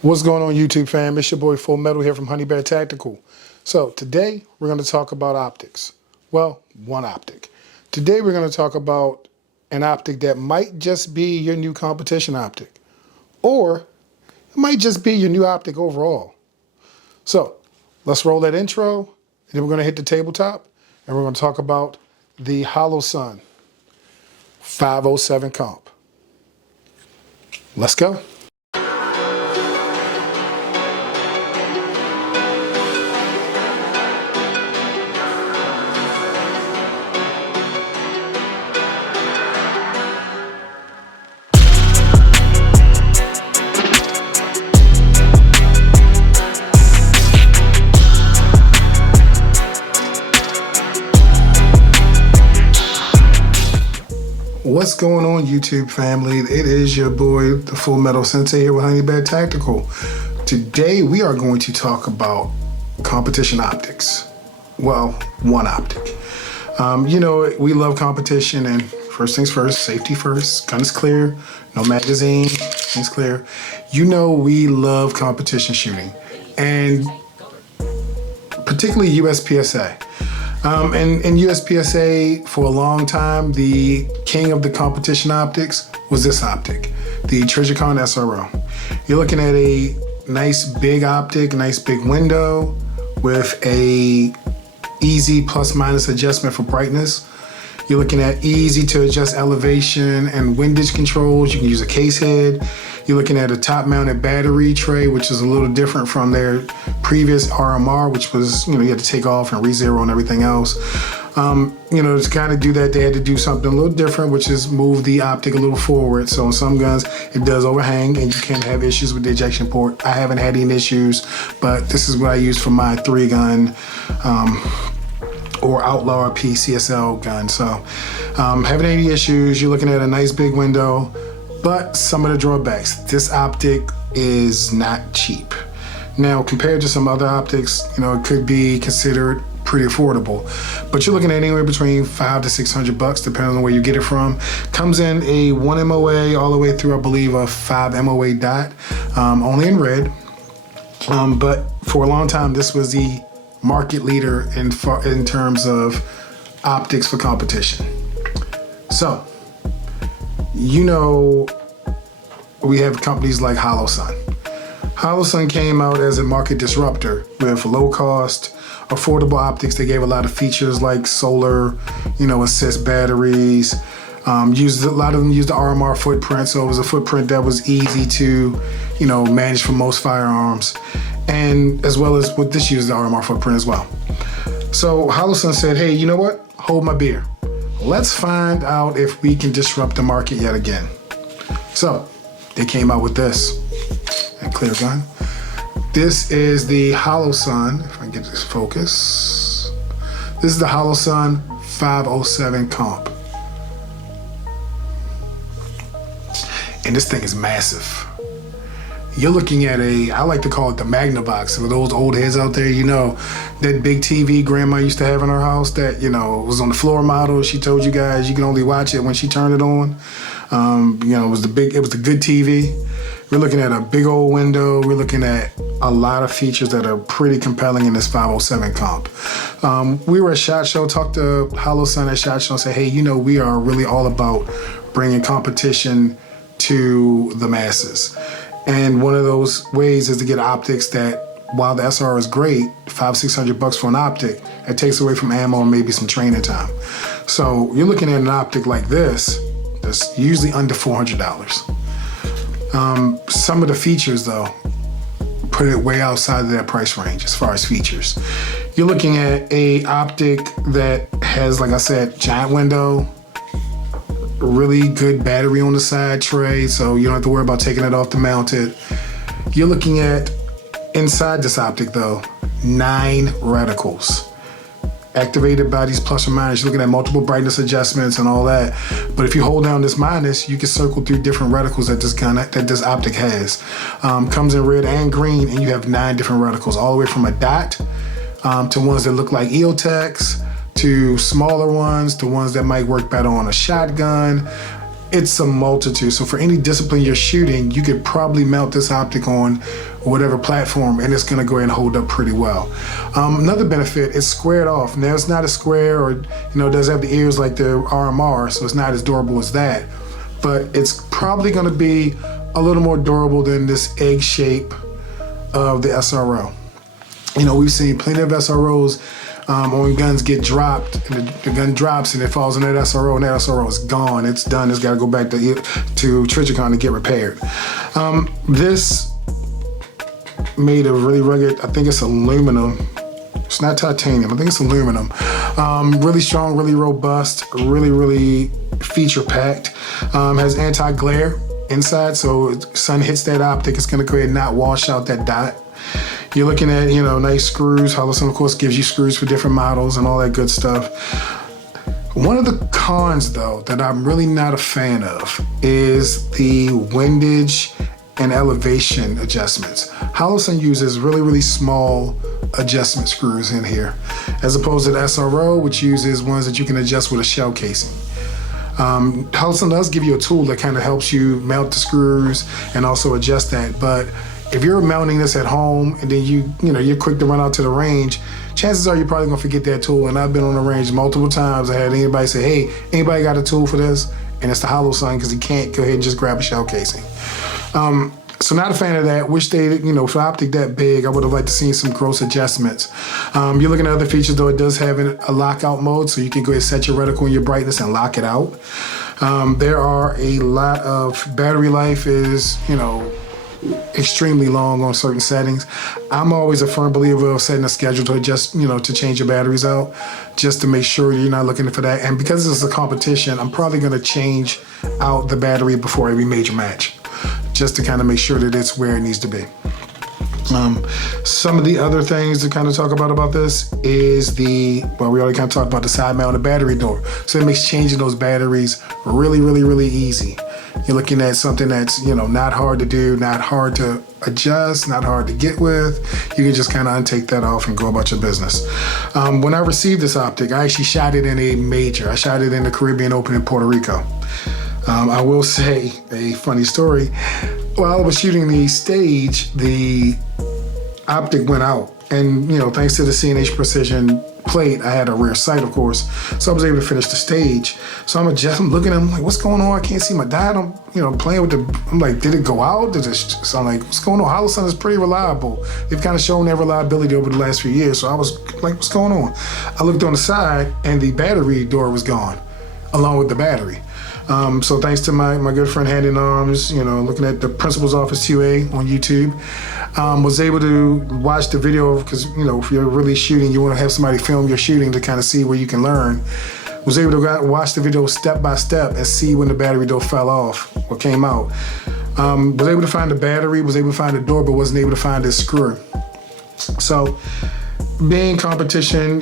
What's going on, YouTube fam? It's your boy Full Metal here from Honey Bear Tactical. So today we're going to talk about optics. Well, one optic. Today we're going to talk about an optic that might just be your new competition optic, or it might just be your new optic overall. So let's roll that intro, and then we're going to hit the tabletop, and we're going to talk about the Holosun 507 comp. Let's go. What's going on, YouTube family? It is your boy, the Full Metal Sensei here with Honey Bear Tactical. Today we are going to talk about competition optics. Well, one optic. You know, we love competition, and first things first, safety first, guns clear, no magazine, things clear. You know, we love competition shooting, and particularly USPSA. And USPSA, for a long time, the king of the competition optics was this optic, the Trijicon SRO. You're looking at a nice big optic, nice big window with a easy plus minus adjustment for brightness. You're looking at easy to adjust elevation and windage controls. You can use a case head. You're looking at a top mounted battery tray, which is a little different from their previous RMR, which was, you know, you had to take off and re-zero and everything else. You know, to kind of do that, they had to do something a little different, which is move the optic a little forward. So in some guns, it does overhang and you can have issues with the ejection port. I haven't had any issues, but this is what I use for my 3-gun or Outlaw PCSL gun. So having any issues, you're looking at a nice big window, but some of the drawbacks, this optic is not cheap. Now, compared to some other optics, you know, it could be considered pretty affordable, but you're looking at anywhere between $500 to $600, depending on where you get it from. Comes in a 1 MOA all the way through, I believe, a 5 MOA dot, only in red. But for a long time, this was the market leader in terms of optics for competition. So, you know, we have companies like Holosun. Holosun came out as a market disruptor with low cost, affordable optics. They gave a lot of features like solar, you know, assist batteries. A lot of them used the RMR footprint, so it was a footprint that was easy to, you know, manage for most firearms. And as well as with this, used the RMR footprint as well. So Holosun said, hey, you know what? Hold my beer. Let's find out if we can disrupt the market yet again. So they came out with this, a clear gun. This is the Holosun, if I can get this focus. This is the Holosun 507 comp. And this thing is massive. You're looking at I like to call it the Magnavox. For those old heads out there, you know, that big TV grandma used to have in her house that, you know, was on the floor model. She told you guys you can only watch it when she turned it on. You know, it was the good TV. We're looking at a big old window. We're looking at a lot of features that are pretty compelling in this 507 comp. We were at SHOT Show, talked to Holosun at SHOT Show and said, hey, you know, we are really all about bringing competition to the masses. And one of those ways is to get optics that, while the SR is great, $500-600 for an optic, it takes away from ammo and maybe some training time. So you're looking at an optic like this, that's usually under $400. Some of the features, though, put it way outside of that price range as far as features. You're looking at a optic that has, like I said, giant window, really good battery on the side tray, so you don't have to worry about taking it off to mount it. You're looking at Inside this optic though, 9 reticles. Activated by these plus or minus. You're looking at multiple brightness adjustments and all that. But if you hold down this minus, you can circle through different reticles that this optic has. Comes in red and green, and you have 9 different reticles, all the way from a dot to ones that look like EOTechs, to smaller ones, to ones that might work better on a shotgun. It's a multitude. So for any discipline you're shooting, you could probably mount this optic on whatever platform, and it's gonna go ahead and hold up pretty well. Another benefit, it's squared off. Now it's not a square, or it does have the ears like the RMR, so it's not as durable as that. But it's probably gonna be a little more durable than this egg shape of the SRO. We've seen plenty of SROs when guns get dropped, and the gun drops and it falls in that SRO, and that SRO is gone. It's done. It's got to go back to Trichicon to get repaired. This made of really rugged, I think it's aluminum. It's not titanium, I think it's aluminum. Really strong, really robust, really feature packed. Has anti-glare inside, so if sun hits that optic, it's gonna go ahead and not wash out that dot. You're looking at, nice screws. Holosun, of course, gives you screws for different models and all that good stuff. One of the cons, though, that I'm really not a fan of is the windage and elevation adjustments. Holosun uses really small adjustment screws in here, as opposed to the SRO, which uses ones that you can adjust with a shell casing. Holosun does give you a tool that kind of helps you mount the screws and also adjust that, but if you're mounting this at home and then you're quick to run out to the range, chances are you're probably gonna forget that tool. And I've been on the range multiple times. I had anybody say, hey, anybody got a tool for this? And it's the Holosun, because you can't go ahead and just grab a shell casing. So not a fan of that. Wish they, for optic that big, I would have liked to see some gross adjustments. You're looking at other features though. It does have a lockout mode, so you can go ahead and set your reticle and your brightness and lock it out. There are a lot of battery life is, extremely long on certain settings. I'm always a firm believer of setting a schedule to adjust, to change your batteries out, just to make sure you're not looking for that. And because this is a competition, I'm probably gonna change out the battery before every major match, just to kind of make sure that it's where it needs to be. Some of the other things to kind of talk about this is we already kind of talked about the side mounted battery door. So it makes changing those batteries really easy. You're looking at something that's, not hard to do, not hard to adjust, not hard to get with. You can just kind of untake that off and go about your business. When I received this optic, I actually shot it in a major. I shot it in the Caribbean Open in Puerto Rico. I will say a funny story. While I was shooting the stage, the optic went out. And, thanks to the C&H Precision plate, I had a rear sight, of course, so I was able to finish the stage. So I'm looking at him like, what's going on? I can't see my dot. I'm playing with I'm like, did it go out? So I'm like, what's going on? Holosun is pretty reliable. They've kind of shown their reliability over the last few years. So I was like, what's going on? I looked on the side and the battery door was gone, along with the battery. So thanks to my good friend Hand in Arms, looking at the Principal's Office 2A on YouTube, was able to watch the video, because if you're really shooting, you want to have somebody film your shooting to kind of see where you can learn. Was able to watch the video step by step and see when the battery door fell off or came out. Was able to find the battery, was able to find the door, but wasn't able to find this screw. So being competition,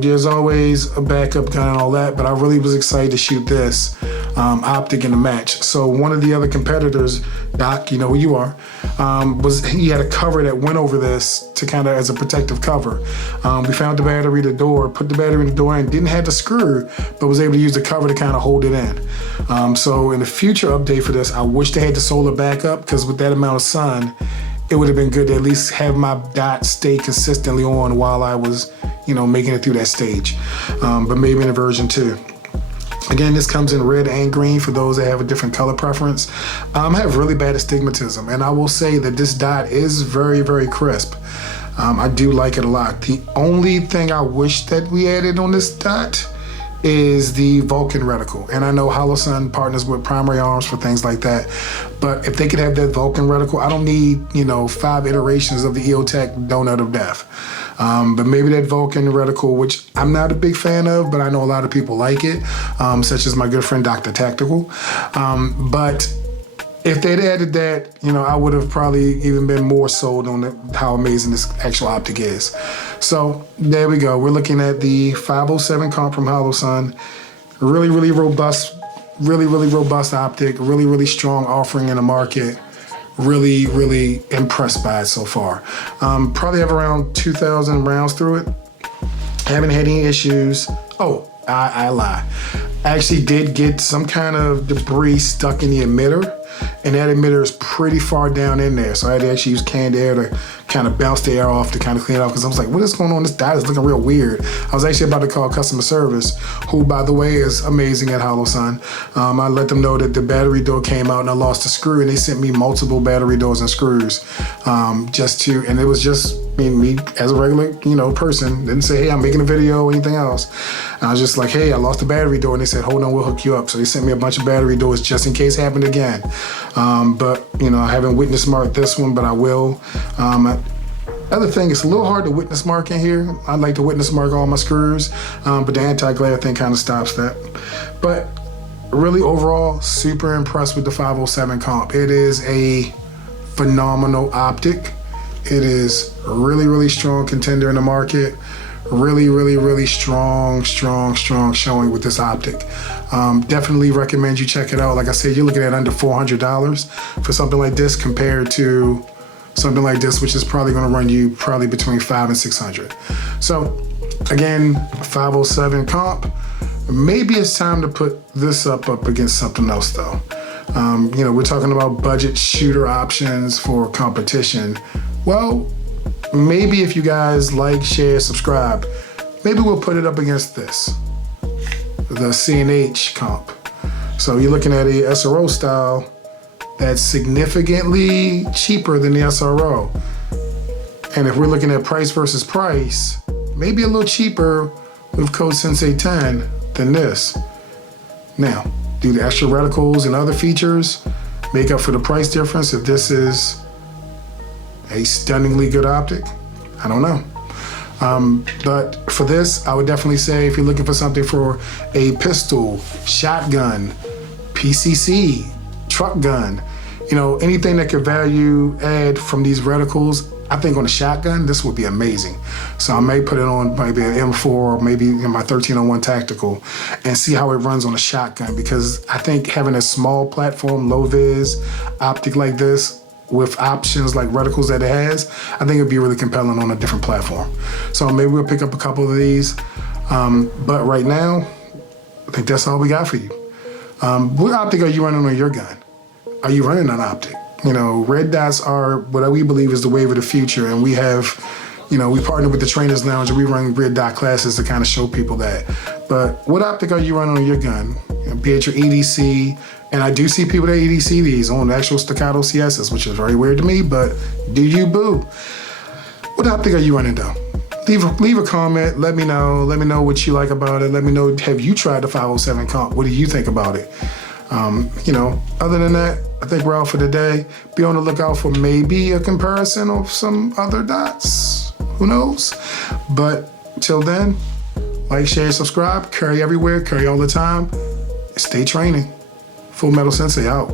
there's always a backup gun and all that, but I really was excited to shoot this optic in the match. So one of the other competitors, Doc, you know who you are, he had a cover that went over this to kind of as a protective cover. We found the battery, the door, put the battery in the door, and didn't have the screw, but was able to use the cover to kind of hold it in. So in the future update for this, I wish they had the solar backup, because with that amount of sun, it would have been good to at least have my dot stay consistently on while I was, making it through that stage. But maybe in a version 2. Again, this comes in red and green for those that have a different color preference. I have really bad astigmatism, and I will say that this dot is very, very crisp. I do like it a lot. The only thing I wish that we added on this dot is the Vulcan reticle. And I know Holosun partners with Primary Arms for things like that. But if they could have that Vulcan reticle, I don't need, 5 iterations of the EOTech donut of death. But maybe that Vulcan reticle, which I'm not a big fan of, but I know a lot of people like it, such as my good friend Dr. Tactical. But if they'd added that, I would have probably even been more sold on how amazing this actual optic is. So there we go. We're looking at the 507 comp from Holosun. Really, really robust, optic, really strong offering in the market. Really impressed by it so far. Probably have around 2,000 rounds through it. Haven't had any issues. Oh, I lie. I actually did get some kind of debris stuck in the emitter, and that emitter is pretty far down in there. So I had to actually use canned air to kind of bounce the air off to kind of clean it off, because I was like, what is going on? This dot is looking real weird. I was actually about to call customer service, who, by the way, is amazing at Holosun. I let them know that the battery door came out and I lost a screw, and they sent me multiple battery doors and screws and it was just me as a regular, person. Didn't say, hey, I'm making a video or anything else. And I was just like, hey, I lost the battery door. And they said, hold on, we'll hook you up. So they sent me a bunch of battery doors just in case it happened again. But I haven't witness marked this one, but I will. Other thing, it's a little hard to witness mark in here. I like to witness mark all my screws, but the anti-glare thing kind of stops that. But really overall, super impressed with the 507 comp. It is a phenomenal optic. It is really strong contender in the market. Really strong showing with this optic. Definitely recommend you check it out. Like I said, you're looking at under $400 for something like this, compared to something like this, which is probably going to run you probably between $500 and $600. So again, 507 comp. Maybe it's time to put this up against something else though. We're talking about budget shooter options for competition. Well, maybe if you guys like, share, subscribe, maybe we'll put it up against this, the C&H comp. So you're looking at a SRO style that's significantly cheaper than the SRO. And if we're looking at price versus price, maybe a little cheaper with code Sensei 10 than this. Now, do the extra reticles and other features make up for the price difference if this is a stunningly good optic? I don't know. But for this, I would definitely say if you're looking for something for a pistol, shotgun, PCC, truck gun, anything that could value add from these reticles, I think on a shotgun, this would be amazing. So I may put it on maybe an M4 or maybe in my 1301 tactical and see how it runs on a shotgun, because I think having a small platform, low vis optic like this with options like reticles that it has, I think it'd be really compelling on a different platform. So maybe we'll pick up a couple of these. But right now, I think that's all we got for you. What optic are you running on your gun? Are you running an optic? Red dots are what we believe is the wave of the future, and we have, we partner with the Trainers Lounge and we run red dot classes to kind of show people that. But what optic are you running on your gun? Be it your EDC, and I do see people that EDC these on actual staccato CSs, which is very weird to me, but do you, boo? What optic are you running though? Leave a comment, let me know what you like about it. Let me know, have you tried the 507 comp? What do you think about it? Other than that, I think we're out for today. Be on the lookout for maybe a comparison of some other dots. Who knows? But till then, like, share, subscribe, carry everywhere, carry all the time. Stay training. Full Metal Sensei out.